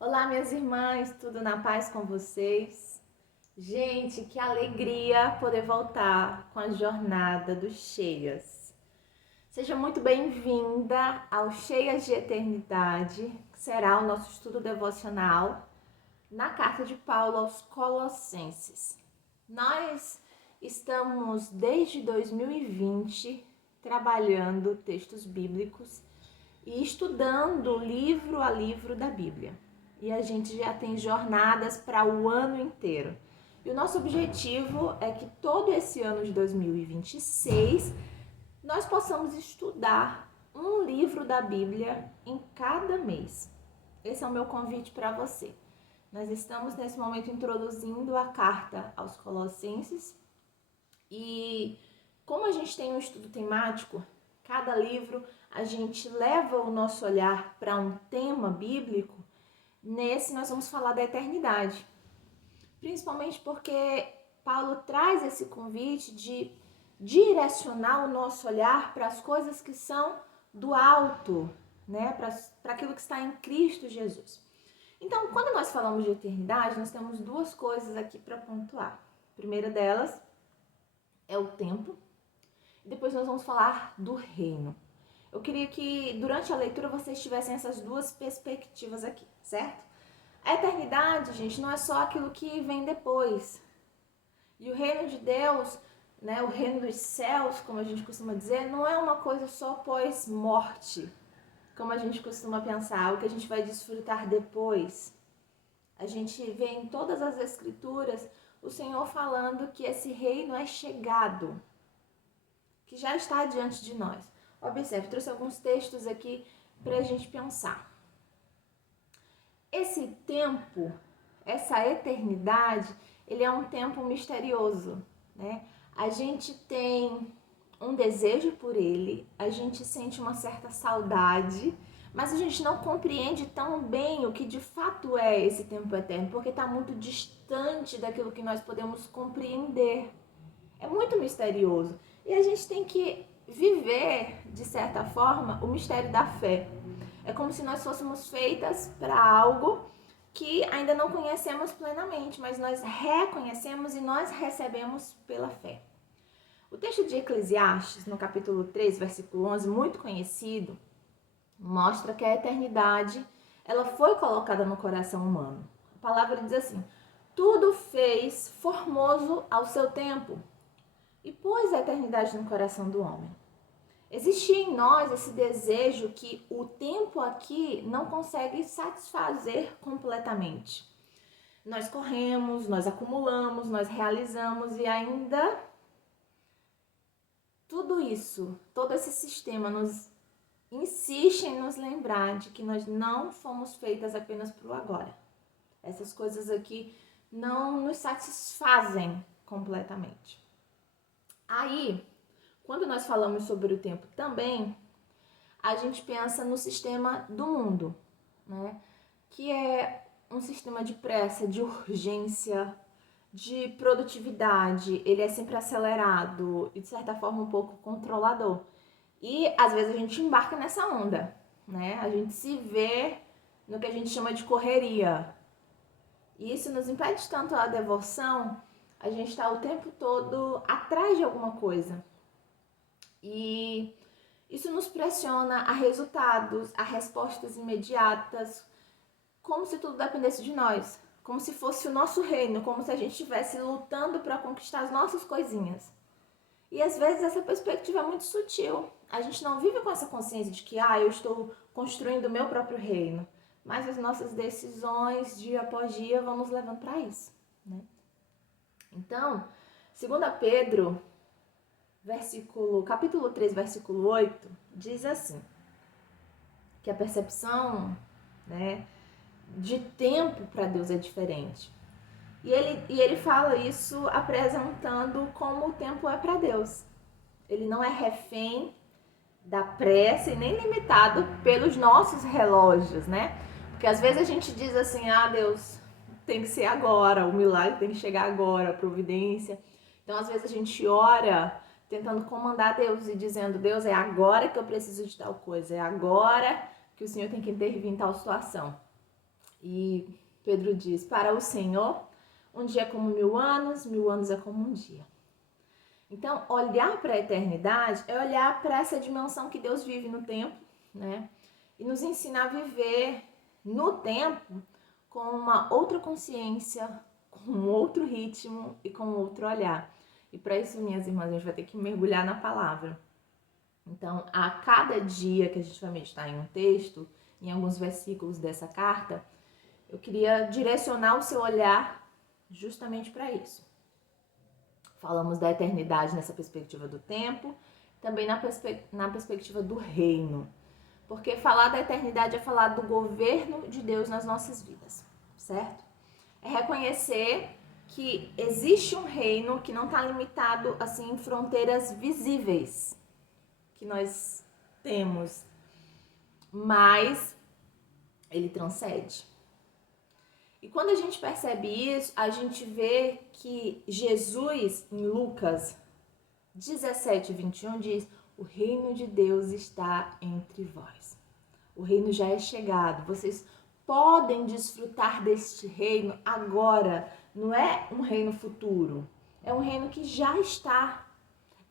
Olá, minhas irmãs, tudo na paz com vocês? Gente, que alegria poder voltar com a jornada dos Cheias. Seja muito bem-vinda ao Cheias de Eternidade, que será o nosso estudo devocional na carta de Paulo aos Colossenses. Nós estamos desde 2020 trabalhando textos bíblicos e estudando livro a livro da Bíblia. E a gente já tem jornadas para o ano inteiro. E o nosso objetivo é que todo esse ano de 2026 nós possamos estudar um livro da Bíblia em cada mês. Esse é o meu convite para você. Nós estamos nesse momento introduzindo a carta aos Colossenses e como a gente tem um estudo temático, cada livro a gente leva o nosso olhar para um tema bíblico. Nesse nós vamos falar da eternidade, principalmente porque Paulo traz esse convite de direcionar o nosso olhar para as coisas que são do alto, né? Para aquilo que está em Cristo Jesus. Então, quando nós falamos de eternidade, nós temos duas coisas aqui para pontuar. A primeira delas é o tempo, e depois nós vamos falar do reino. Eu queria que durante a leitura vocês tivessem essas duas perspectivas aqui, certo? A eternidade, gente, não é só aquilo que vem depois. E o reino de Deus, né, o reino dos céus, como a gente costuma dizer, não é uma coisa só pós-morte, como a gente costuma pensar, o que a gente vai desfrutar depois. A gente vê em todas as escrituras o Senhor falando que esse reino é chegado, que já está diante de nós. Observe, trouxe alguns textos aqui para a gente pensar. Esse tempo, essa eternidade, ele é um tempo misterioso, né? A gente tem um desejo por ele, a gente sente uma certa saudade, mas a gente não compreende tão bem o que de fato é esse tempo eterno, porque está muito distante daquilo que nós podemos compreender. É muito misterioso. E a gente tem que viver, de certa forma, o mistério da fé. É como se nós fôssemos feitas para algo que ainda não conhecemos plenamente, mas nós reconhecemos e nós recebemos pela fé. O texto de Eclesiastes, no capítulo 3, versículo 11, muito conhecido, mostra que a eternidade ela foi colocada no coração humano. A palavra diz assim: tudo fez formoso ao seu tempo e pôs a eternidade no coração do homem. Existia em nós esse desejo que o tempo aqui não consegue satisfazer completamente. Nós corremos, nós acumulamos, nós realizamos e ainda tudo isso, todo esse sistema nos insiste em nos lembrar de que nós não fomos feitas apenas para o agora. Essas coisas aqui não nos satisfazem completamente. Aí, quando nós falamos sobre o tempo também, a gente pensa no sistema do mundo, né? Que é um sistema de pressa, de urgência, de produtividade. Ele é sempre acelerado e, de certa forma, um pouco controlador. E, às vezes, a gente embarca nessa onda, né? A gente se vê no que a gente chama de correria. E isso nos impede tanto a devoção, a gente está o tempo todo atrás de alguma coisa. E isso nos pressiona a resultados, a respostas imediatas, como se tudo dependesse de nós, como se fosse o nosso reino, como se a gente estivesse lutando para conquistar as nossas coisinhas. E às vezes essa perspectiva é muito sutil. A gente não vive com essa consciência de que eu estou construindo o meu próprio reino, mas as nossas decisões dia após dia vão nos levando para isso, né? Então, 2 Pedro capítulo 3, versículo 8, diz assim, que a percepção, né, de tempo para Deus é diferente. E ele fala isso apresentando como o tempo é para Deus. Ele não é refém da pressa e nem limitado pelos nossos relógios, né? Porque às vezes a gente diz assim, Deus, tem que ser agora, o milagre tem que chegar agora, a providência. Então às vezes a gente ora tentando comandar Deus e dizendo, Deus, é agora que eu preciso de tal coisa, é agora que o Senhor tem que intervir em tal situação. E Pedro diz: para o Senhor, um dia é como 1000 anos é como um dia. Então, olhar para a eternidade é olhar para essa dimensão que Deus vive no tempo, né? E nos ensinar a viver no tempo com uma outra consciência, com um outro ritmo e com outro olhar. E para isso, minhas irmãs, a gente vai ter que mergulhar na palavra. Então, a cada dia que a gente vai meditar em um texto, em alguns versículos dessa carta, eu queria direcionar o seu olhar justamente para isso. Falamos da eternidade nessa perspectiva do tempo, também na perspectiva do reino. Porque falar da eternidade é falar do governo de Deus nas nossas vidas, certo? É reconhecer que existe um reino que não está limitado assim, em fronteiras visíveis que nós temos, mas ele transcende. E quando a gente percebe isso, a gente vê que Jesus, em Lucas 17, 21, diz: o reino de Deus está entre vós. O reino já é chegado. Vocês podem desfrutar deste reino agora. Não é um reino futuro. É um reino que já está.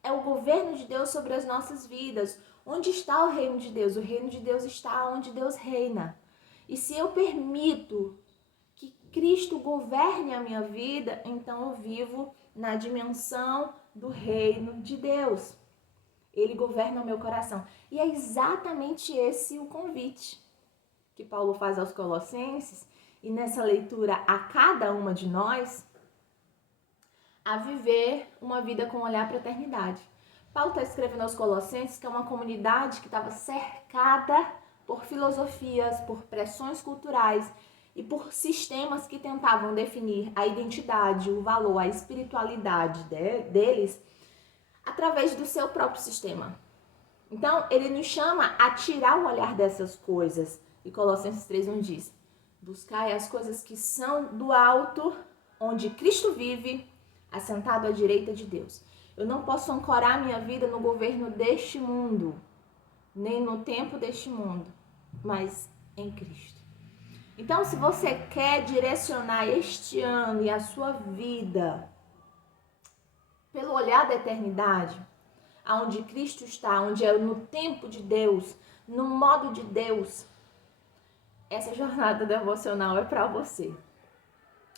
É o governo de Deus sobre as nossas vidas. Onde está o reino de Deus? O reino de Deus está onde Deus reina. E se eu permito que Cristo governe a minha vida, então eu vivo na dimensão do reino de Deus. Ele governa o meu coração. E é exatamente esse o convite que Paulo faz aos Colossenses e nessa leitura a cada uma de nós a viver uma vida com olhar para a eternidade. Paulo está escrevendo aos Colossenses que é uma comunidade que estava cercada por filosofias, por pressões culturais e por sistemas que tentavam definir a identidade, o valor, a espiritualidade deles através do seu próprio sistema. Então, ele nos chama a tirar o olhar dessas coisas. E Colossenses 3:1 diz: buscai as coisas que são do alto, onde Cristo vive, assentado à direita de Deus. Eu não posso ancorar minha vida no governo deste mundo, nem no tempo deste mundo, mas em Cristo. Então, se você quer direcionar este ano e a sua vida pelo olhar da eternidade, aonde Cristo está, onde é no tempo de Deus, no modo de Deus, essa jornada devocional é para você.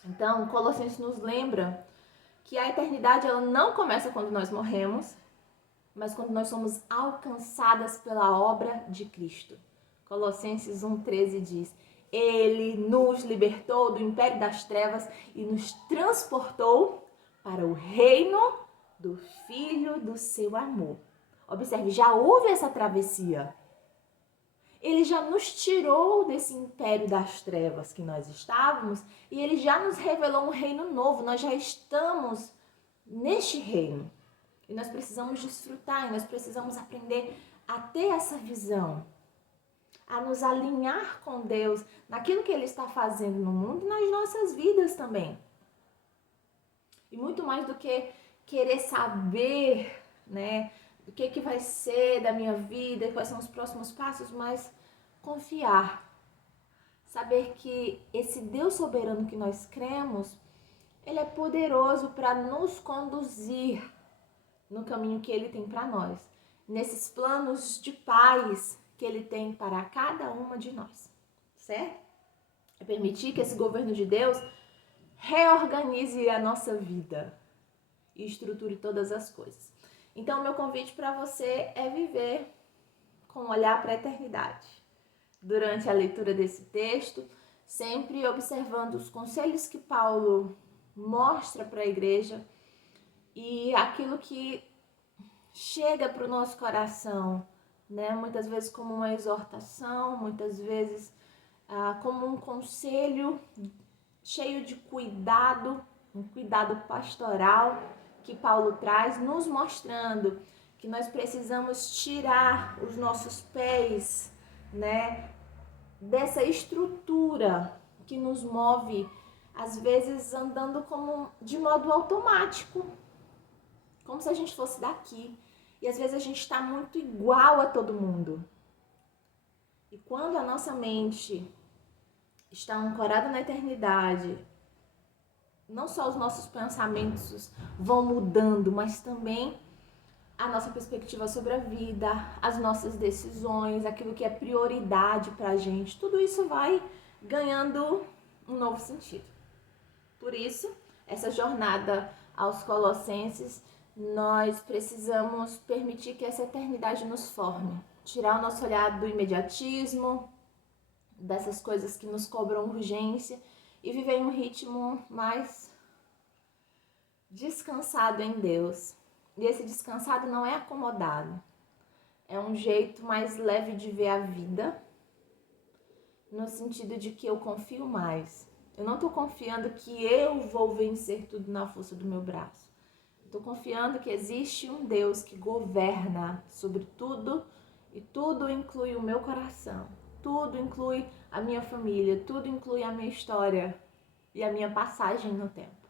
Então, Colossenses nos lembra que a eternidade ela não começa quando nós morremos, mas quando nós somos alcançadas pela obra de Cristo. Colossenses 1:13 diz: Ele nos libertou do império das trevas e nos transportou para o reino do Filho do seu amor. Observe, já houve essa travessia. Ele já nos tirou desse império das trevas que nós estávamos e ele já nos revelou um reino novo. Nós já estamos neste reino. E nós precisamos desfrutar, e nós precisamos aprender a ter essa visão, a nos alinhar com Deus naquilo que Ele está fazendo no mundo e nas nossas vidas também. E muito mais do que querer saber, né, o que vai ser da minha vida, quais são os próximos passos, mas confiar. Saber que esse Deus soberano que nós cremos, Ele é poderoso para nos conduzir no caminho que Ele tem para nós, nesses planos de paz que Ele tem para cada uma de nós, certo? É permitir que esse governo de Deus reorganize a nossa vida e estruture todas as coisas. Então, meu convite para você é viver com um olhar para a eternidade. Durante a leitura desse texto, sempre observando os conselhos que Paulo mostra para a igreja e aquilo que chega para o nosso coração, né? Muitas vezes como uma exortação, muitas vezes como um conselho cheio de cuidado, um cuidado pastoral que Paulo traz, nos mostrando que nós precisamos tirar os nossos pés, né, dessa estrutura que nos move, às vezes andando como de modo automático, como se a gente fosse daqui. E às vezes a gente está muito igual a todo mundo. E quando a nossa mente está ancorado na eternidade, não só os nossos pensamentos vão mudando, mas também a nossa perspectiva sobre a vida, as nossas decisões, aquilo que é prioridade pra gente, tudo isso vai ganhando um novo sentido. Por isso, essa jornada aos Colossenses, nós precisamos permitir que essa eternidade nos forme, tirar o nosso olhar do imediatismo, dessas coisas que nos cobram urgência e viver em um ritmo mais descansado em Deus. E esse descansado não é acomodado, é um jeito mais leve de ver a vida, no sentido de que eu confio mais. Eu não estou confiando que eu vou vencer tudo na força do meu braço. Estou confiando que existe um Deus que governa sobre tudo e tudo inclui o meu coração. Tudo inclui a minha família, tudo inclui a minha história e a minha passagem no tempo.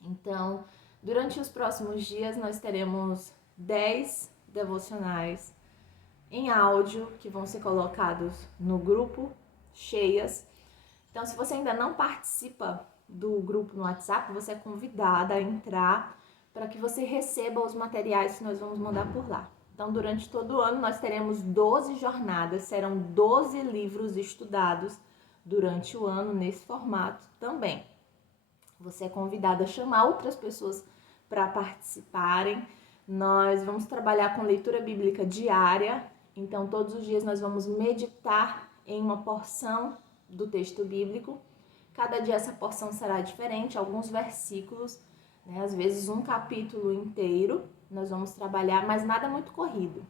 Então, durante os próximos dias, nós teremos 10 devocionais em áudio que vão ser colocados no grupo Cheias. Então, se você ainda não participa do grupo no WhatsApp, você é convidada a entrar para que você receba os materiais que nós vamos mandar por lá. Então, durante todo o ano, nós teremos 12 jornadas, serão 12 livros estudados durante o ano nesse formato também. Você é convidada a chamar outras pessoas para participarem. Nós vamos trabalhar com leitura bíblica diária, então todos os dias nós vamos meditar em uma porção do texto bíblico. Cada dia essa porção será diferente, alguns versículos, né? Às vezes um capítulo inteiro nós vamos trabalhar, mas nada muito corrido.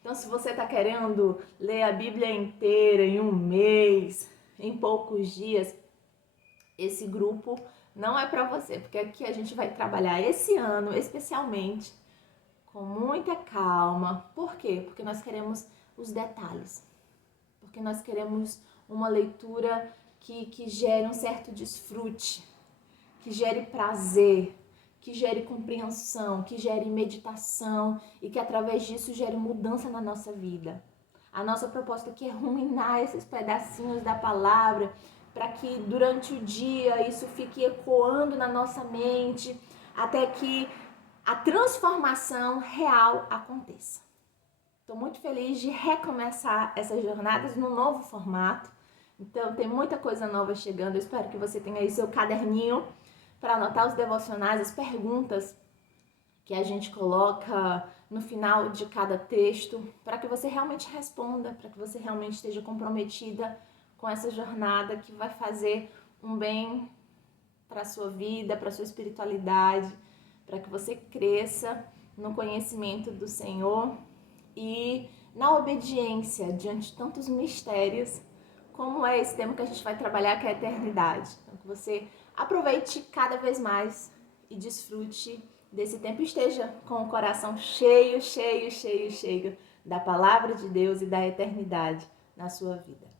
Então, se você está querendo ler a Bíblia inteira em um mês, em poucos dias, esse grupo não é para você, porque aqui a gente vai trabalhar esse ano, especialmente, com muita calma. Por quê? Porque nós queremos os detalhes. Porque nós queremos uma leitura que gere um certo desfrute, que gere prazer, que gere compreensão, que gere meditação e que através disso gere mudança na nossa vida. A nossa proposta aqui é ruminar esses pedacinhos da palavra para que durante o dia isso fique ecoando na nossa mente até que a transformação real aconteça. Estou muito feliz de recomeçar essas jornadas no novo formato. Então tem muita coisa nova chegando. Eu espero que você tenha aí seu caderninho para anotar os devocionais, as perguntas que a gente coloca no final de cada texto, para que você realmente responda, para que você realmente esteja comprometida com essa jornada que vai fazer um bem para a sua vida, para a sua espiritualidade, para que você cresça no conhecimento do Senhor e na obediência diante de tantos mistérios, como é esse tema que a gente vai trabalhar, que é a eternidade. Então, que você aproveite cada vez mais e desfrute desse tempo, esteja com o coração cheio da palavra de Deus e da eternidade na sua vida.